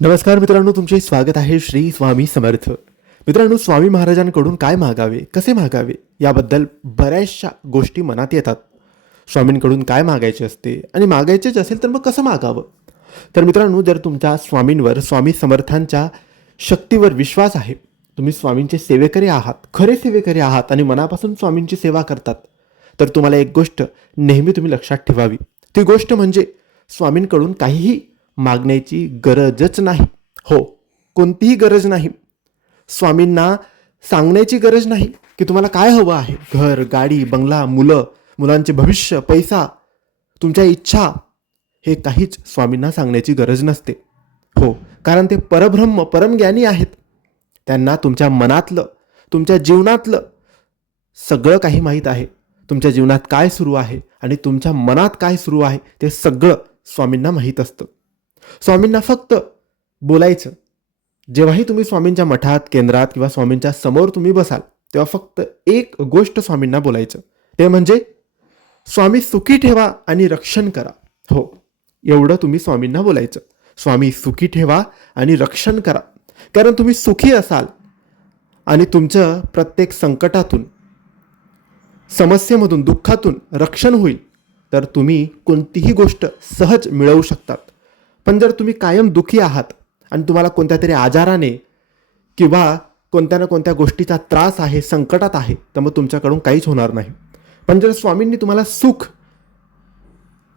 नमस्कार मित्रांनो तुमचे स्वागत आहे श्री स्वामी समर्थ. मित्रांनो स्वामी महाराजांकडून काय मागावे कसे मागावे याबद्दल बऱ्याचशा गोष्टी मनात येतात. स्वामींकडून काय मागायचे असते आणि मागायचेच असेल तर मग कसं मागावं? तर मित्रांनो जर तुमच्या स्वामींवर स्वामी समर्थांच्या शक्तीवर विश्वास आहे तुम्ही स्वामींचे सेवेकरी आहात खरे सेवेकरी आहात आणि मनापासून स्वामींची सेवा करतात तर तुम्हाला एक गोष्ट नेहमी तुम्ही लक्षात ठेवावी. ती गोष्ट म्हणजे स्वामींकडून काहीही मागण्याची गरजच नाही. हो कोणतीही गरज नाही. स्वामींना सांगण्याची गरज नाही की तुम्हाला काय हवं आहे. घर गाडी बंगला मुलं मुलांचे भविष्य पैसा तुमच्या इच्छा हे काहीच स्वामींना सांगण्याची गरज नसते. हो कारण ते परब्रह्म परमज्ञानी आहेत. त्यांना तुमच्या मनातलं तुमच्या जीवनातलं सगळं काही माहीत आहे. तुमच्या जीवनात काय सुरू आहे आणि तुमच्या मनात काय सुरू आहे ते सगळं स्वामींना माहीत असतं. स्वामींना फक्त बोलायचं. जेव्हाही तुम्ही स्वामींच्या मठात केंद्रात किंवा स्वामींच्या समोर तुम्ही बसाल तेव्हा फक्त एक गोष्ट स्वामींना बोलायचं. ते म्हणजे स्वामी सुखी ठेवा आणि रक्षण करा. हो एवढं तुम्ही स्वामींना बोलायचं. स्वामी सुखी ठेवा आणि रक्षण करा. कारण तुम्ही सुखी असाल आणि तुमचं प्रत्येक संकटातून समस्येमधून दुःखातून रक्षण होईल तर तुम्ही कोणतीही गोष्ट सहज मिळवू शकतात. पण जर तुम्ही कायम दुःखी आहात आणि तुम्हाला कोणत्या तरी आजाराने किंवा कोणत्या ना कोणत्या गोष्टीचा त्रास आहे संकटात आहे तर मग तुमच्याकडून काहीच होणार नाही. पण जर स्वामींनी तुम्हाला सुख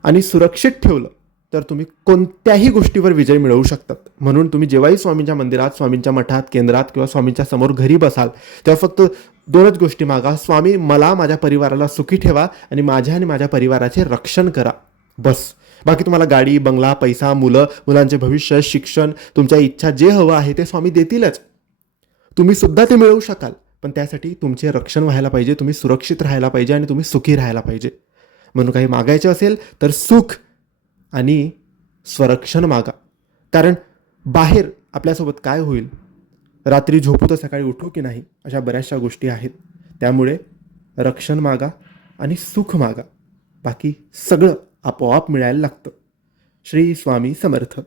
आणि सुरक्षित ठेवलं तर तुम्ही कोणत्याही गोष्टीवर विजय मिळवू शकतात. म्हणून तुम्ही जेव्हाही स्वामींच्या मंदिरात स्वामींच्या मठात केंद्रात किंवा स्वामींच्या समोर घरी बसाल तेव्हा फक्त दोनच गोष्टी मागा. स्वामी मला माझ्या परिवाराला सुखी ठेवा आणि माझ्या आणि माझ्या परिवाराचे रक्षण करा. बस. बाकी तुम्हाला गाडी बंगला पैसा मुलं मुलांचे भविष्य शिक्षण तुमच्या इच्छा जे हवं आहे ते स्वामी देतीलच. तुम्ही सुद्धा ते मिळवू शकाल पण त्यासाठी तुमचे रक्षण व्हायला पाहिजे तुम्ही सुरक्षित राहायला पाहिजे आणि तुम्ही सुखी राहायला पाहिजे. म्हणून काही मागायचे असेल तर सुख आणि स्वरक्षण मागा. कारण बाहेर आपल्यासोबत काय होईल? रात्री झोपू तर सकाळी उठू की नाही? अशा बऱ्याचशा गोष्टी आहेत. त्यामुळे रक्षण मागा आणि सुख मागा. बाकी सगळं आपोआप मिळायला लागतं. श्री स्वामी समर्थ.